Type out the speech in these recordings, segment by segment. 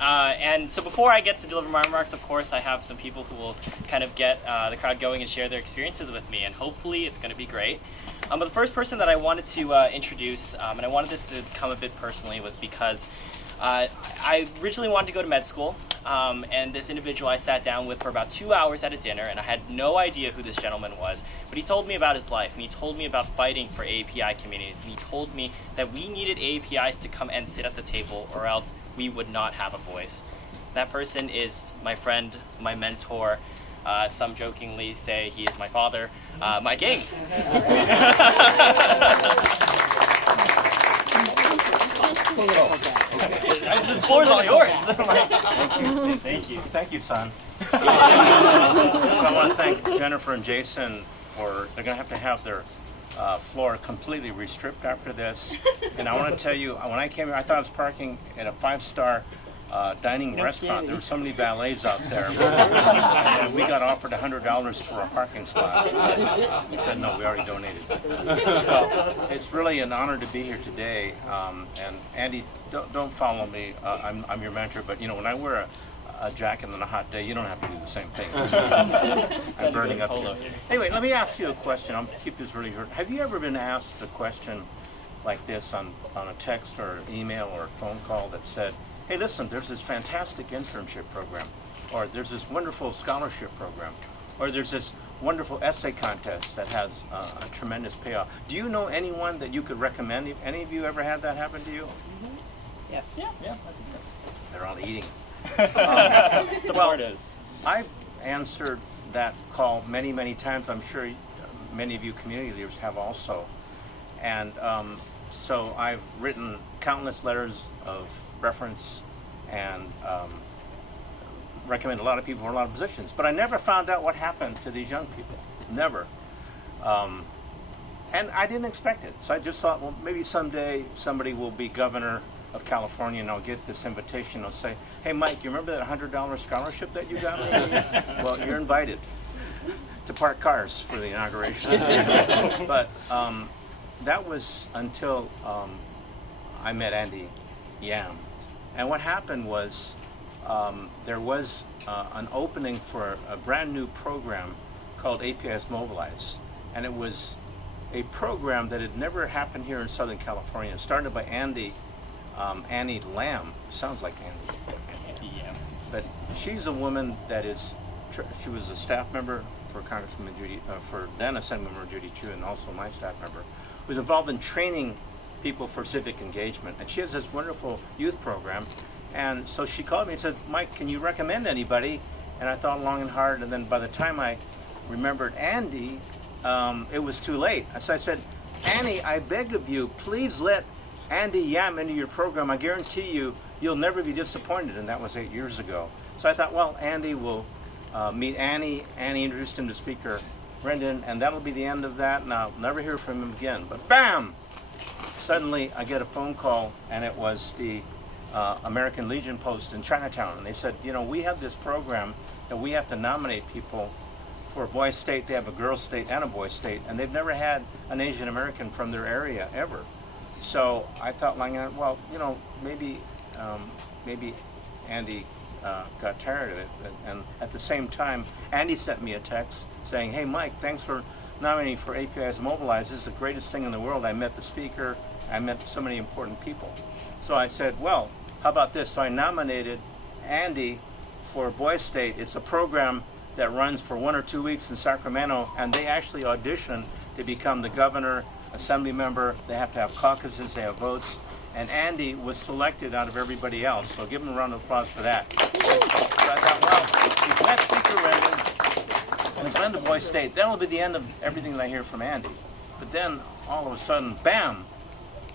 And so before I get to deliver my remarks, of course, I have some people who will kind of get the crowd going and share their experiences with me, and hopefully it's going to be great. But the first person that I wanted to introduce, and I wanted this to come a bit personally, was because I originally wanted to go to med school, and this individual I sat down with for about 2 hours at a dinner, and I had no idea who this gentleman was, but he told me about his life, and he told me about fighting for AAPI communities, and he told me that we needed AAPIs to come and sit at the table, or else we would not have a voice. That person is my friend, my mentor. Some jokingly say he is my father, Mike Ng. The floor's all yours. Thank you. Thank you, son. I want to thank Jennifer and Jason they're going to have their floor completely restripped after this. And I want to tell you, when I came here, I thought I was parking at a 5-star dining restaurant. There were so many valets out there. And we got offered $100 for a parking spot. We said, no, we already donated. Well, it's really an honor to be here today. And Andy, don't follow me. I'm your mentor, but when I wear a jacket on a hot day, you don't have to do the same thing. I'm burning up here. Anyway, let me ask you a question. I'll keep this really short. Have you ever been asked a question like this on a text or email or a phone call that said, hey, listen, there's this fantastic internship program, or there's this wonderful scholarship program, or there's this wonderful essay contest that has a tremendous payoff. Do you know anyone that you could recommend? Have any of you ever had that happen to you? Mm-hmm. Yes. Yeah, I think so. They're all eating. The part is. I've answered that call many, many times. I'm sure many of you community leaders have also. And so I've written countless letters of reference and recommend a lot of people for a lot of positions. But I never found out what happened to these young people. Never. And I didn't expect it. So I just thought, well, maybe someday somebody will be governor of California and I'll get this invitation. I'll say, hey, Mike, you remember that $100 scholarship that you got me? Well, you're invited to park cars for the inauguration. But that was until I met Andy Yam. And what happened was there was an opening for a brand new program called AAPIs Mobilize. And it was a program that had never happened here in Southern California. It started by Annie Lamb. Sounds like Andy. Yeah. But she's a woman that she was a staff member for Congresswoman Judy, for then Assemblymember Judy Chu, and also my staff member, who was involved in training people for civic engagement. And she has this wonderful youth program. And so she called me and said, Mike, can you recommend anybody? And I thought long and hard, and then by the time I remembered Andy, it was too late. So I said, Annie, I beg of you, please let Andy Yam into your program. I guarantee you'll never be disappointed. And that was 8 years ago. So I thought, well, Andy will meet Annie. Annie introduced him to Speaker Brendan, and that'll be the end of that, and I'll never hear from him again. But bam! Suddenly I get a phone call, and it was the American Legion Post in Chinatown. And they said, we have this program that we have to nominate people for a boys' state. They have a girls' state and a boys' state, and they've never had an Asian American from their area ever. So I thought, well, maybe Andy got tired of it. And at the same time, Andy sent me a text saying, hey, Mike, thanks for nominating for AAPIs Mobilize. This is the greatest thing in the world. I met the speaker. I met so many important people. So I said, well, how about this? So I nominated Andy for Boys State. It's a program that runs for 1 or 2 weeks in Sacramento, and they actually audition to become the governor, assembly member. They have to have caucuses, they have votes, and Andy was selected out of everybody else. So give him a round of applause for that. So I thought, well, if Speaker Brendan and the Glenda Boys State, that'll be the end of everything that I hear from Andy. But then all of a sudden, bam,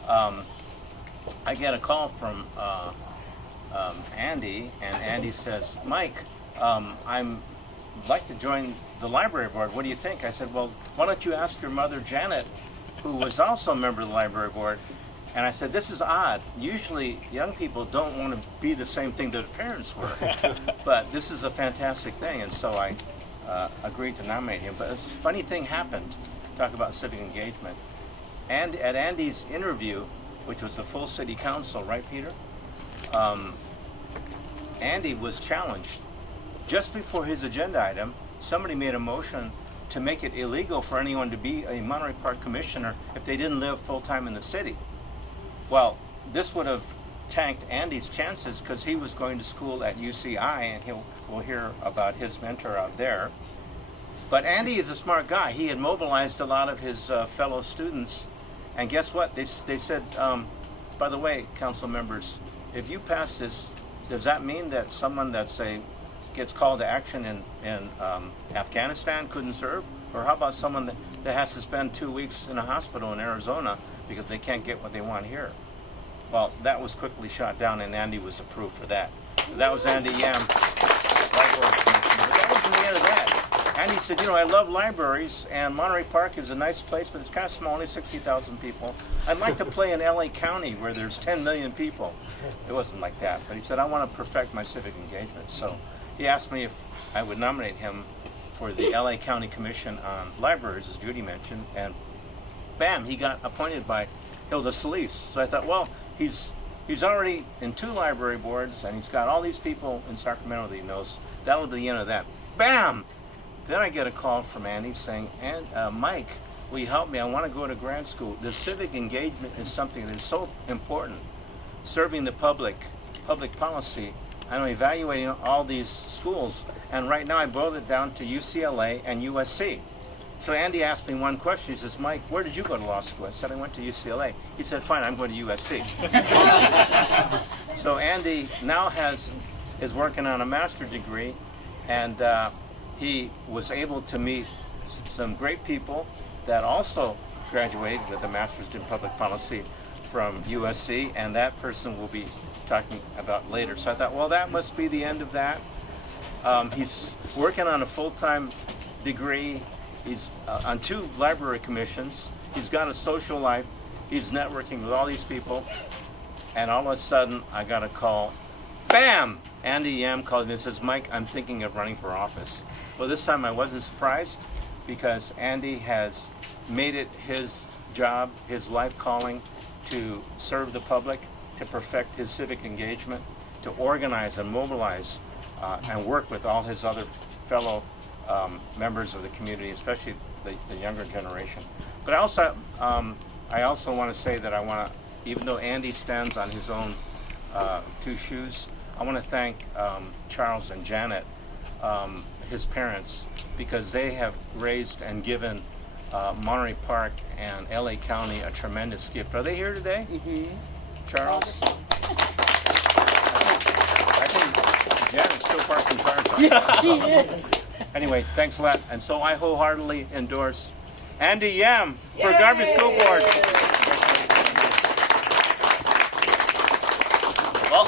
I get a call from Andy, and Andy says, Mike, I'd like to join the library board. What do you think? I said, well, why don't you ask your mother, Janet, who was also a member of the library board. And I said, this is odd. Usually young people don't want to be the same thing that their parents were. But this is a fantastic thing. And so I agreed to nominate him. But a funny thing happened. Talk about civic engagement. And at Andy's interview, which was the full city council, right, Peter? Andy was challenged. Just before his agenda item, somebody made a motion to make it illegal for anyone to be a Monterey Park commissioner if they didn't live full-time in the city. Well, this would have tanked Andy's chances because he was going to school at UCI, and we'll hear about his mentor out there. But Andy is a smart guy. He had mobilized a lot of his fellow students, and guess what? They said, by the way, council members, if you pass this, does that mean that someone gets called to action in Afghanistan couldn't serve? Or how about someone that has to spend 2 weeks in a hospital in Arizona because they can't get what they want here? Well, that was quickly shot down, and Andy was approved for that. So that was Andy Yam. But that wasn't the end of that. Andy said, you know, I love libraries, and Monterey Park is a nice place, but it's kind of small, only 60,000 people. I'd like to play in LA County where there's 10 million people. It wasn't like that, but he said, I want to perfect my civic engagement. So he asked me if I would nominate him for the LA County Commission on Libraries, as Judy mentioned, and bam, he got appointed by Hilda Solis. So I thought, well, he's already in 2 library boards, and he's got all these people in Sacramento that he knows. That'll be the end of that. Bam! Then I get a call from Andy saying, Mike, will you help me? I want to go to grad school. The civic engagement is something that is so important. Serving the public policy. I'm evaluating all these schools, and right now I boiled it down to UCLA and USC. So Andy asked me one question. He says, Mike, where did you go to law school? I said, I went to UCLA. He said, fine, I'm going to USC. So Andy now is working on a master's degree, and he was able to meet some great people that also graduated with a master's in public policy from USC, and that person will be talking about later. So I thought, well, that must be the end of that. He's working on a full-time degree. He's on 2 library commissions. He's got a social life. He's networking with all these people. And all of a sudden, I got a call. Bam! Andy Yam called me and says, Mike, I'm thinking of running for office. Well, this time I wasn't surprised because Andy has made it his job, his life calling to serve the public, to perfect his civic engagement, to organize and mobilize and work with all his other fellow members of the community, especially the younger generation. But I also want to say that even though Andy stands on his own 2 shoes, I want to thank Charles and Janet, his parents, because they have raised and given Monterey Park and LA County a tremendous gift. Are they here today? Mm-hmm. Charles? I think Janet's still parking cars. Yeah, she is. Anyway, thanks a lot. And so I wholeheartedly endorse Andy Yam for Garbage School Board. Well,